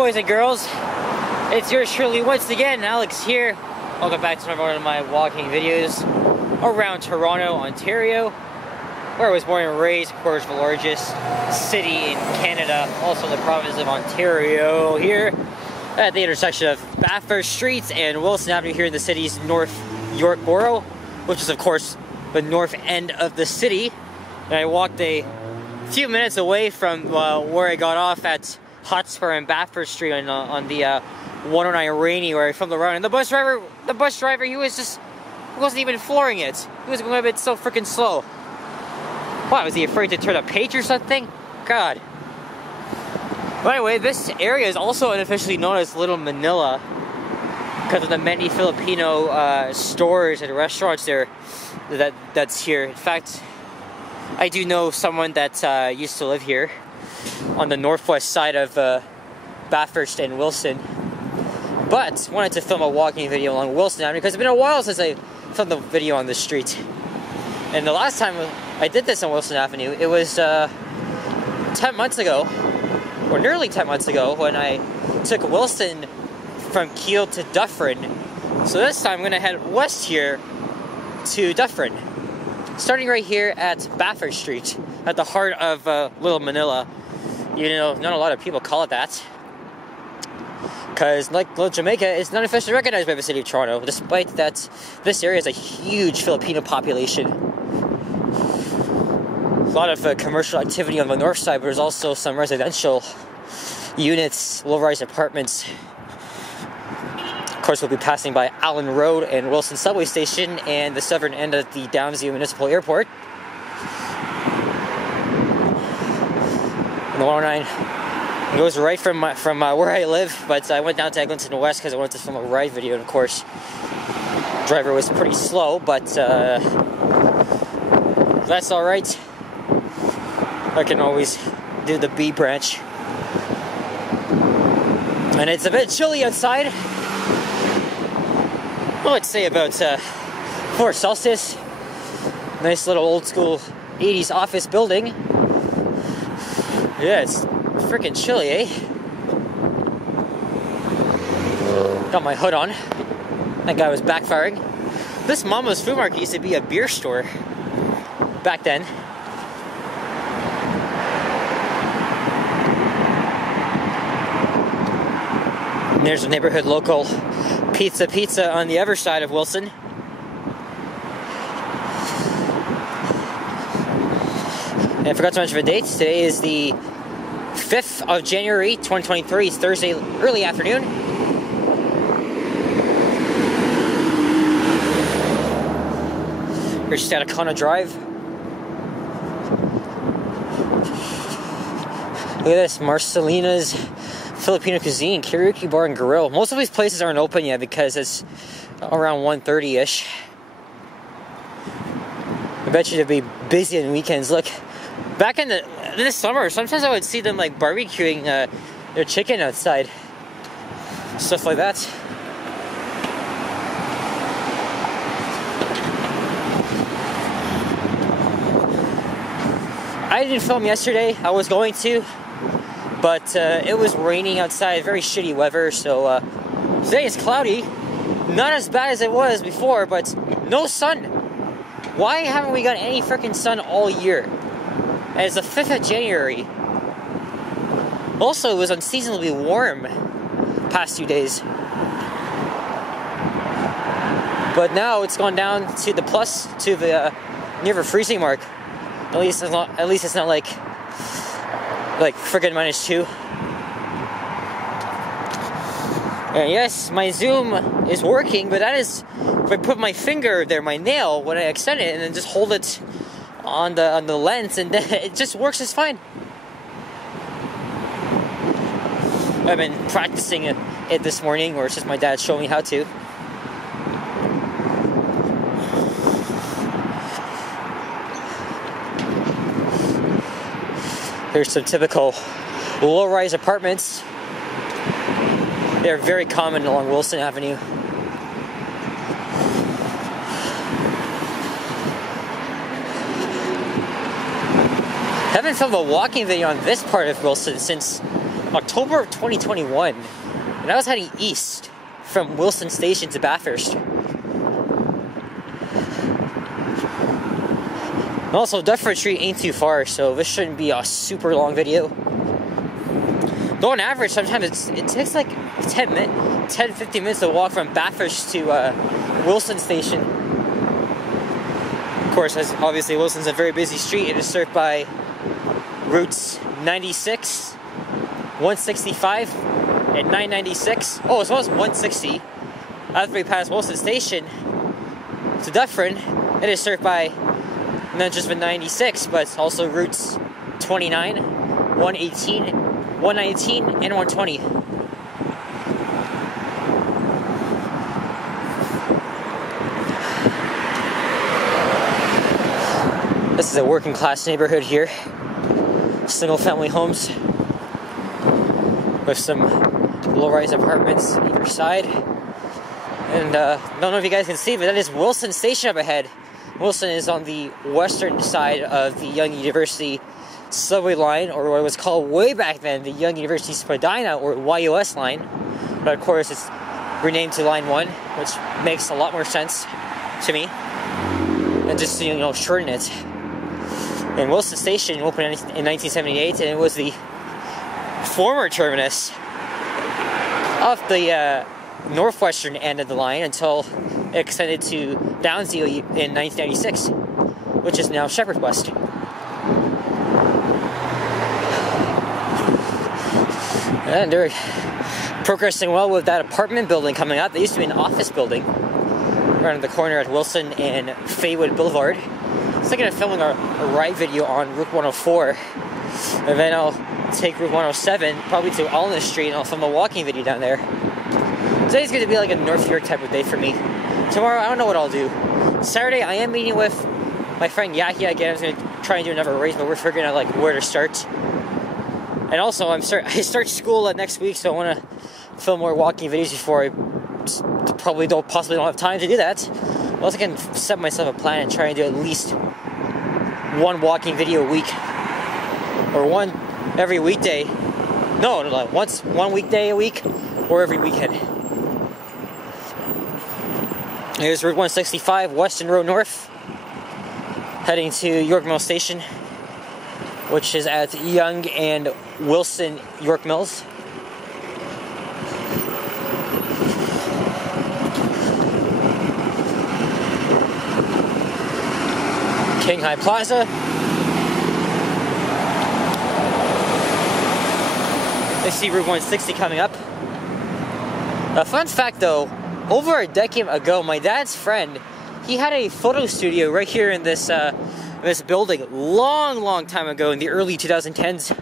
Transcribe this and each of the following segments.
boys and girls, it's yours truly once again, Alex here. Welcome back to another one of my walking videos around Toronto, Ontario, where I was born and raised, of course, the largest city in Canada, also the province of Ontario, here at the intersection of Bathurst Street and Wilson Avenue here in the city's North York borough, which is, of course, the north end of the city. And I walked a few minutes away from where I got off at Hotspur and Bathurst Street on the 109 Rainy, where I filmed the run. And the bus driver, he wasn't even flooring it. He was going a bit so freaking slow. What, was he afraid to turn a page or something? God. But anyway, this area is also unofficially known as Little Manila because of the many Filipino stores and restaurants there that's here. In fact, I do know someone that used to live here on the northwest side of Bathurst and Wilson, but wanted to film a walking video along Wilson Avenue because it's been a while since I filmed a video on this street. And the last time I did this on Wilson Avenue, it was 10 months ago, or nearly 10 months ago, when I took Wilson from Kiel to Dufferin. So this time I'm going to head west here to Dufferin, starting right here at Bathurst Street, at the heart of Little Manila. You know, not a lot of people call it that, because like Little Jamaica, it's not officially recognized by the city of Toronto, despite that this area has a huge Filipino population. A lot of commercial activity on the north side, but there's also some residential units, low-rise apartments. Of course, we'll be passing by Allen Road and Wilson Subway Station and the southern end of the Downsview Municipal Airport. And the 109 goes right from where I live, but I went down to Eglinton West because I wanted to film a ride video, and of course, the driver was pretty slow, but that's alright. I can always do the B branch. And it's a bit chilly outside. Well, I'd say about 4 Celsius. Nice little old school 80s office building. Yeah, it's freaking chilly, eh? Got my hood on. That guy was backfiring. This Mama's Food Market used to be a beer store back then. And there's a neighborhood local Pizza on the other side of Wilson. And I forgot to mention the date. Today is the 5th of January, 2023. It's Thursday, early afternoon. Here's Staticona Drive. Look at this, Marcelina's Filipino Cuisine, Karaoke Bar and Grill. Most of these places aren't open yet because it's around 1:30-ish. I bet you they'd be busy on weekends. Look, back in this summer, sometimes I would see them like barbecuing their chicken outside. Stuff like that. I didn't film yesterday. I was going to, but it was raining outside, very shitty weather, so today is cloudy. Not as bad as it was before, but no sun. Why haven't we got any freaking sun all year? And it's the 5th of January. Also, it was unseasonably warm past few days. But now it's gone down to the plus, to the near the freezing mark. At least it's not like friggin' -2. And yes, my zoom is working, but that is if I put my finger there, my nail, when I extend it, and then just hold it on the lens, and then it just works just fine. I've been practicing it this morning, or it's just my dad showing me how to. Here's some typical low-rise apartments. They're very common along Wilson Avenue. haven't filmed a walking video on this part of Wilson since October of 2021, and I was heading east from Wilson Station to Bathurst. And also, Dufferin Street ain't too far, so this shouldn't be a super long video. Though on average, sometimes it takes like 10-15 minutes to walk from Bathurst to Wilson Station. Of course, as obviously Wilson's a very busy street. It is served by routes 96, 165, and 996. Oh, as well as 160. After we pass Wilson Station to Dufferin, it is served by not just the 96, but also routes 29, 118, 119, and 120. This is a working class neighborhood here. Single family homes with some low-rise apartments either side. And don't know if you guys can see, but that is Wilson Station up ahead. Wilson is on the western side of the Young University subway line, or what was called way back then the Young University Spadina, or YUS line. But of course it's renamed to Line 1, which makes a lot more sense to me. And just to, shorten it. And Wilson Station opened in 1978, and it was the former terminus of the northwestern end of the line until it extended to Downsview in 1996, which is now Shepherd West. And they're progressing well with that apartment building coming up. They used to be an office building right on the corner at Wilson and Faywood Boulevard. I was thinking of filming a ride video on Route 104, and then I'll take Route 107 probably to Allen Street, and I'll film a walking video down there. Today's going to be like a North York type of day for me. Tomorrow, I don't know what I'll do. Saturday, I am meeting with my friend Yahya again. I was going to try and do another race, but we're figuring out like where to start. And also, I start school next week, so I want to film more walking videos before I possibly don't have time to do that. Unless I can set myself a plan and try and do at least one walking video a week, or one every weekday. No, once one weekday a week, or every weekend. Here's Route 165, Western Road North, heading to York Mill Station, which is at Young and Wilson York Mills. King High Plaza. I see Route 160 coming up. A fun fact though, over a decade ago, my dad's friend, he had a photo studio right here in this building, long time ago in the early 2010s.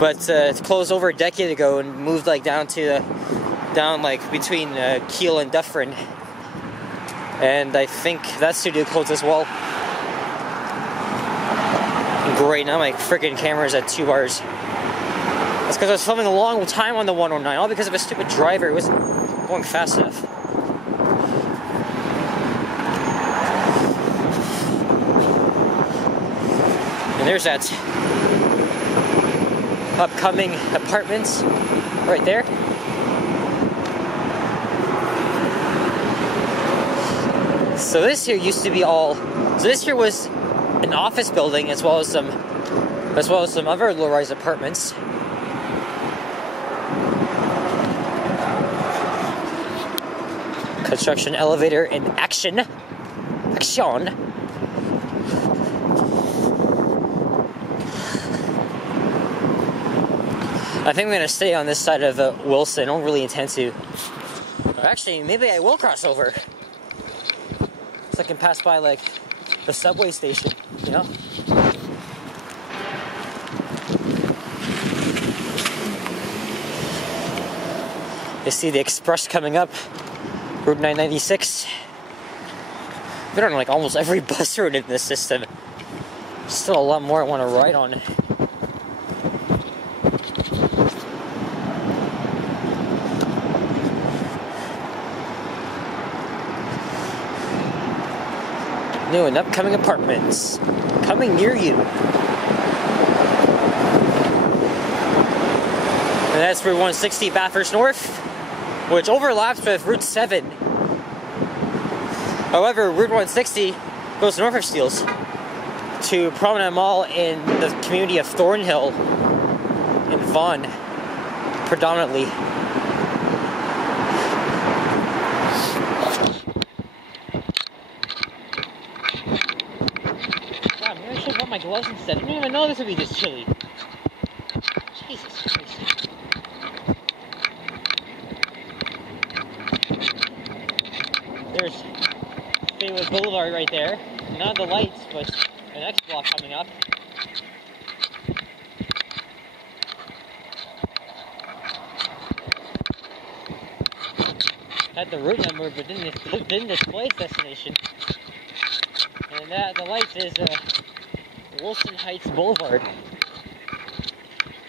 But it's closed over a decade ago and moved like down between Kiel and Dufferin. And I think that studio closed as well. Great, now my freaking camera's at 2 bars. That's because I was filming a long time on the 109, all because of a stupid driver. It wasn't going fast enough. And there's that upcoming apartments right there. So this here used to be all. So this here was an office building as well as some other low-rise apartments. Construction elevator in action. Action. I think I'm gonna stay on this side of Wilson. I don't really intend to. Or actually, maybe I will cross over. So I can pass by like the subway station, you know? You see the express coming up, Route 996. They're on like almost every bus route in this system. Still a lot more I want to ride on. New and upcoming apartments coming near you. that's Route 160 Bathurst North, which overlaps with Route 7. However, Route 160 goes north of Steeles to Promenade Mall in the community of Thornhill in Vaughan, predominantly. God, maybe I should have brought my gloves instead. I didn't even know this would be this chilly. Jesus Christ. There's Faywood Boulevard right there. Not the lights, but the next block coming up. Had the route number, but didn't display its destination. And that the lights is Wilson Heights Boulevard.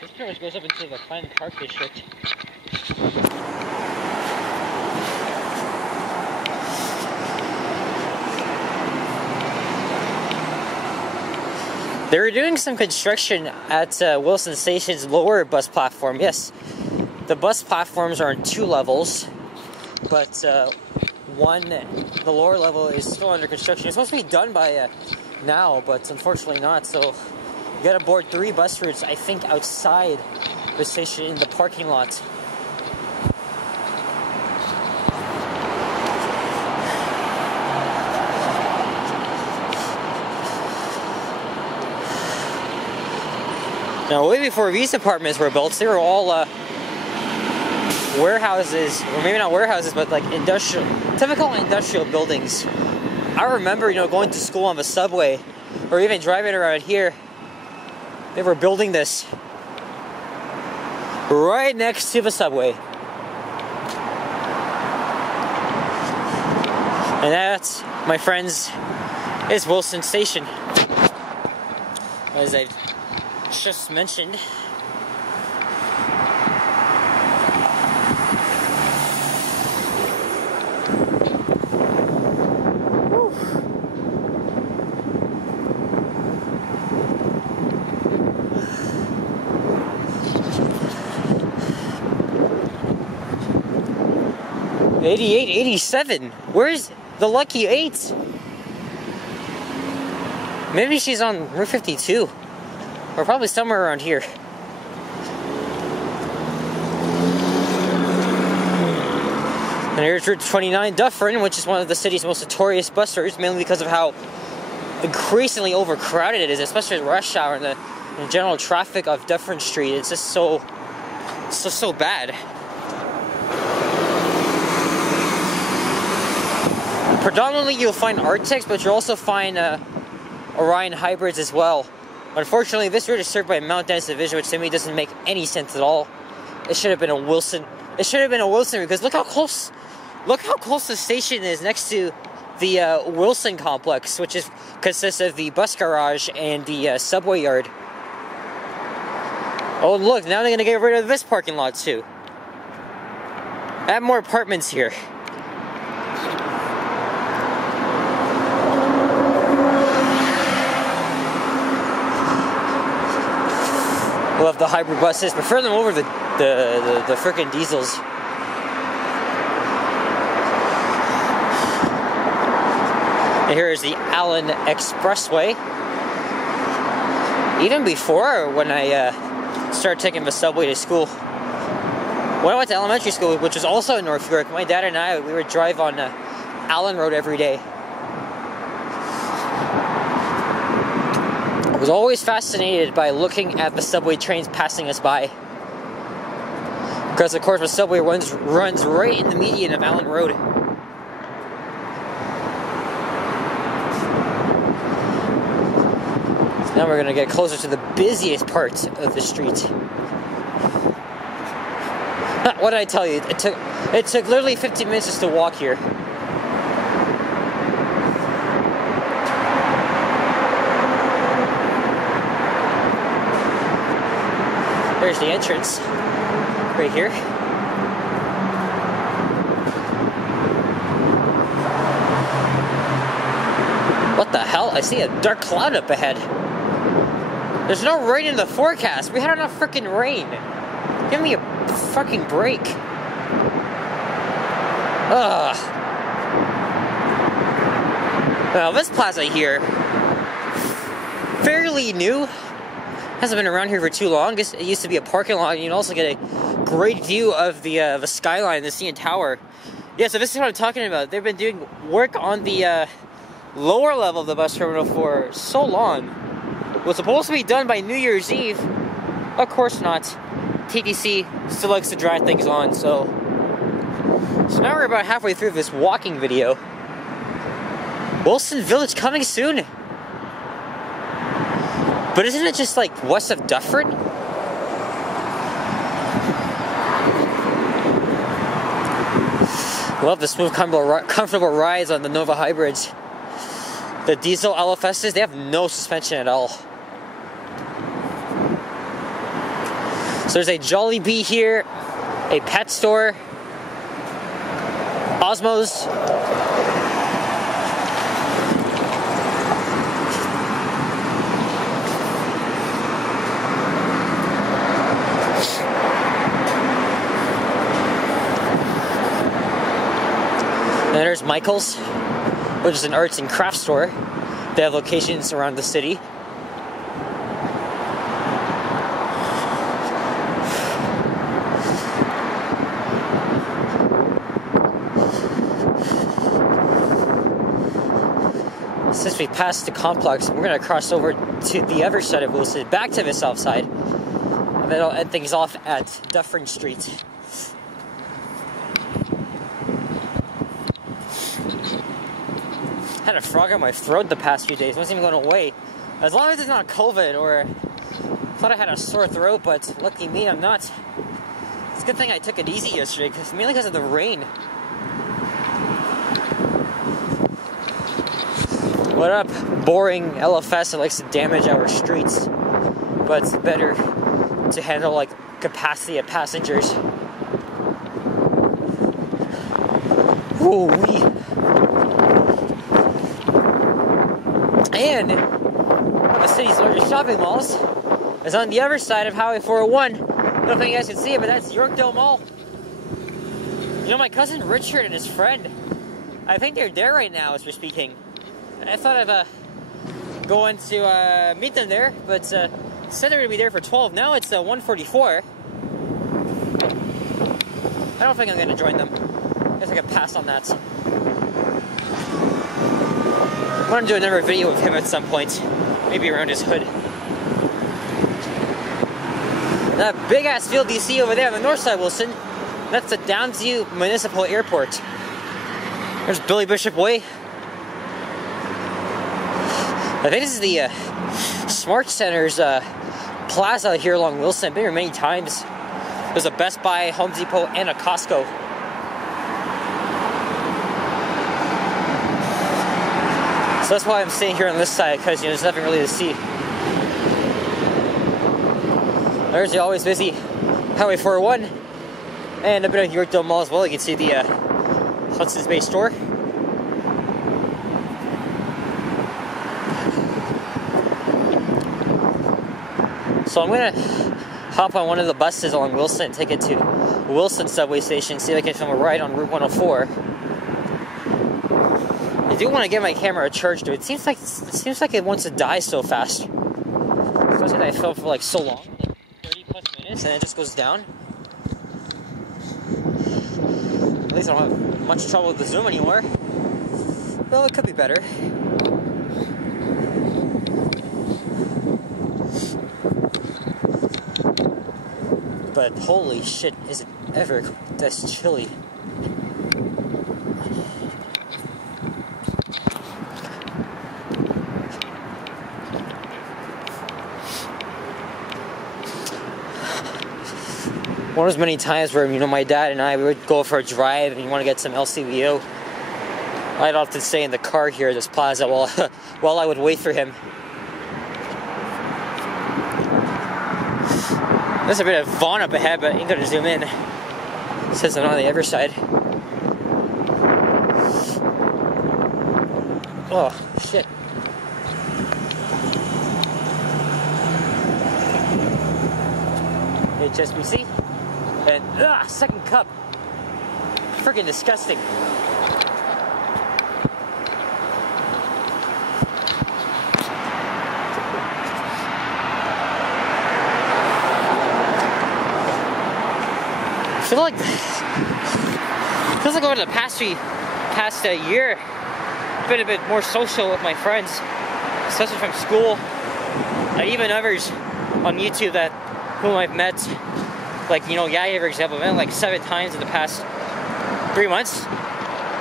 This pretty much goes up into the Pine Park District. They were doing some construction at Wilson Station's lower bus platform. Yes, the bus platforms are on 2 levels, but the lower level is still under construction. It's supposed to be done by now, but unfortunately not. So you gotta board 3 bus routes, I think, outside the station in the parking lot. Now, way before these apartments were built, they were all warehouses, or maybe not warehouses, but like typical industrial buildings. I remember, going to school on the subway, or even driving around here. They were building this right next to the subway. And that, my friends, is Wilson Station. As I've just mentioned. Whew. '88, '87. Where's the lucky 8? Maybe she's on Route 52. Or probably somewhere around here. And here's Route 29 Dufferin, which is one of the city's most notorious bus routes, mainly because of how increasingly overcrowded it is, especially at rush hour and the general traffic of Dufferin Street. It's just so bad. Predominantly you'll find Arctics, but you'll also find Orion hybrids as well. Unfortunately, this route is served by Mount Dennis Division, which to me doesn't make any sense at all. It should have been a Wilson. It should have been a Wilson because look how close the station is next to the Wilson complex, which consists of the bus garage and the subway yard. Oh, look! Now they're gonna get rid of this parking lot too. Add more apartments here. Love the hybrid buses. Prefer them over the frickin' diesels. And here is the Allen Expressway. Even before when I started taking the subway to school. When I went to elementary school, which was also in North York, my dad and I, we would drive on Allen Road every day. I was always fascinated by looking at the subway trains passing us by. Because of course the subway runs right in the median of Allen Road. So now we're going to get closer to the busiest part of the street. What did I tell you? It took literally 15 minutes just to walk here. There's the entrance, right here. What the hell? I see a dark cloud up ahead. There's no rain in the forecast. We had enough freaking rain. Give me a fucking break. Ugh. Well, this plaza here, fairly new. Hasn't been around here for too long. It used to be a parking lot, and you can also get a great view of the skyline, the CN Tower. Yeah, so this is what I'm talking about. They've been doing work on the lower level of the bus terminal for so long. It was supposed to be done by New Year's Eve. Of course not. TTC still likes to drag things on, so now we're about halfway through this walking video. Wilson Village coming soon. But isn't it just like west of Dufferin? Love the smooth, comfortable rides on the Nova Hybrids. The diesel LFSs, they have no suspension at all. So there's a Jollibee here, a pet store, Osmos. And there's Michael's, which is an arts and crafts store. They have locations around the city. Since we passed the complex, we're going to cross over to the other side of Wilson, back to the south side. And then I'll end things off at Dufferin Street. Had a frog in my throat the past few days. It wasn't even going away. As long as it's not COVID, or I thought I had a sore throat, but lucky me, I'm not. It's a good thing I took it easy yesterday, mainly because of the rain. What up, boring LFS that likes to damage our streets, but it's better to handle like capacity of passengers. Woo-wee. And one of the city's largest shopping malls is on the other side of Highway 401. I don't think you guys can see it, but that's Yorkdale Mall. You know, my cousin Richard and his friend, I think they're there right now as we're speaking. I thought of going to meet them there, but said they're going to be there for 12. Now it's 1:44. I don't think I'm going to join them. I guess I could pass on that. I want to do another video of him at some point. Maybe around his hood. That big ass field you see over there on the north side, Wilson, that's the Downsview Municipal Airport. There's Billy Bishop Way. I think this is the Smart Center's plaza here along Wilson. I've been here many times. There's a Best Buy, Home Depot, and a Costco. So that's why I'm staying here on this side, because you know, there's nothing really to see. There's the always busy Highway 401, and a bit of Yorkdale Mall as well. You can see the Hudson's Bay store. So I'm gonna hop on one of the buses along Wilson, take it to Wilson subway station, see if I can film a ride on Route 104. I do want to get my camera a charge to it. It seems like it wants to die so fast. Especially that I filmed for like so long, like 30 plus minutes, and it just goes down. At least I don't have much trouble with the zoom anymore. Well, it could be better. But holy shit, is it ever this chilly? One of those many times where, you know, my dad and I, we would go for a drive and you want to get some LCBO. I'd often stay in the car here at this plaza while I would wait for him. There's a bit of Vaughn up ahead, but I ain't gonna zoom in. It says I'm on the other side. Oh, shit. HSBC. And, second cup. Freaking disgusting. Feels like over the past year, I've been a bit more social with my friends, especially from school, and even others on YouTube whom I've met, like, you know, Yaya, for example. I met like 7 times in the past 3 months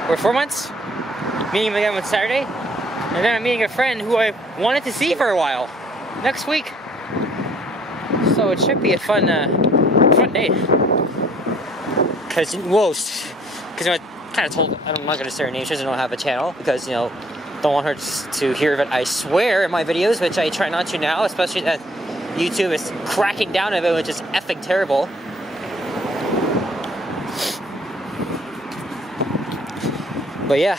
or 4 months, meeting him again on Saturday, and then I'm meeting a friend who I wanted to see for a while next week. So it should be a fun day. Because, you know, I kind of told, I'm not going to say her name, she doesn't have a channel, because, you know, don't want her to hear that I swear in my videos, which I try not to now, especially that YouTube is cracking down on it, which is effing terrible. But yeah,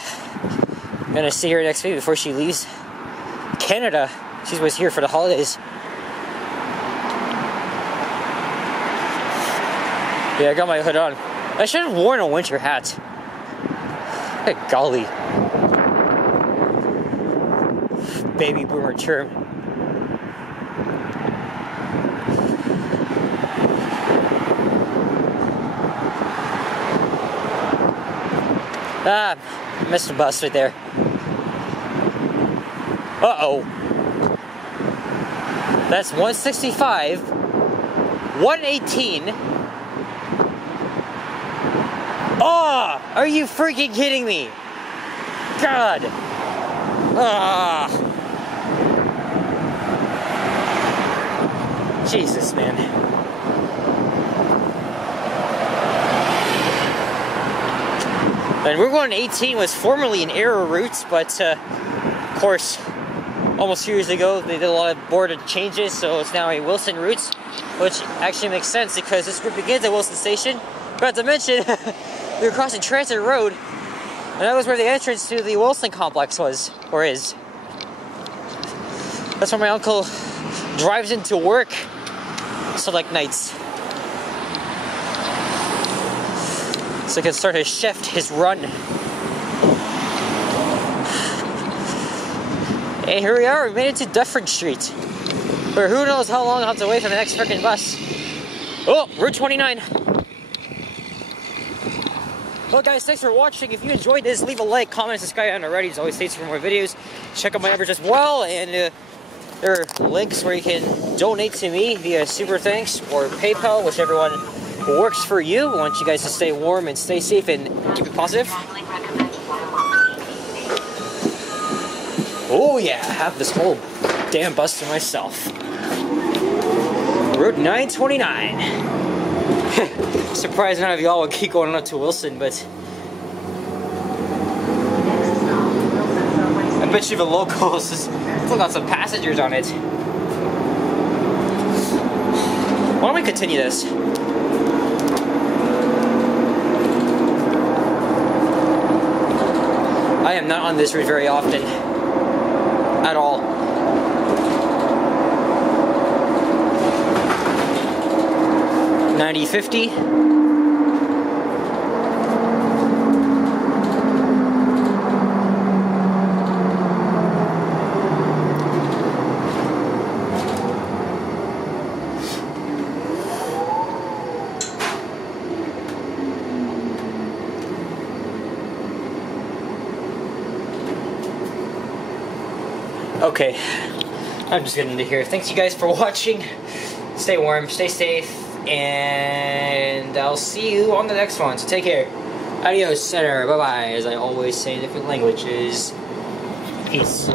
I'm going to see her next week before she leaves Canada. She was here for the holidays. Yeah, I got my hood on. I should have worn a winter hat. Good golly. Baby boomer term. Missed a bus right there. Uh-oh. That's 165, 118. Oh, are you freaking kidding me? God. Ah. Jesus, man. And Route 118 was formerly an error route, but of course, almost 2 years ago, they did a lot of border changes, so it's now a Wilson route, which actually makes sense because this route begins at Wilson Station. Forgot to mention, we were crossing Transit Road, and that was where the entrance to the Wilson complex was, or is. That's where my uncle drives into work, select nights. So he can start his shift, his run. And here we are, we made it to Dufferin Street. Where who knows how long I'll have to wait for the next freaking bus. Oh, Route 29. Well guys, thanks for watching. If you enjoyed this, leave a like, comment, subscribe if you haven't already. As always, states for more videos. Check out my numbers as well, and there are links where you can donate to me via Super Thanks or PayPal, whichever one works for you. I want you guys to stay warm and stay safe and keep it positive. Oh yeah, I have this whole damn bus to myself. Route 929. Surprised none of y'all would keep going up to Wilson, but I bet you the locals still got some passengers on it. Why don't we continue this? I am not on this route very often. At all. $90.50. Okay, I'm just getting into here. Thanks you guys for watching. Stay warm, stay safe, and I'll see you on the next one. So take care. Adios, center. Bye-bye, as I always say in different languages. Peace.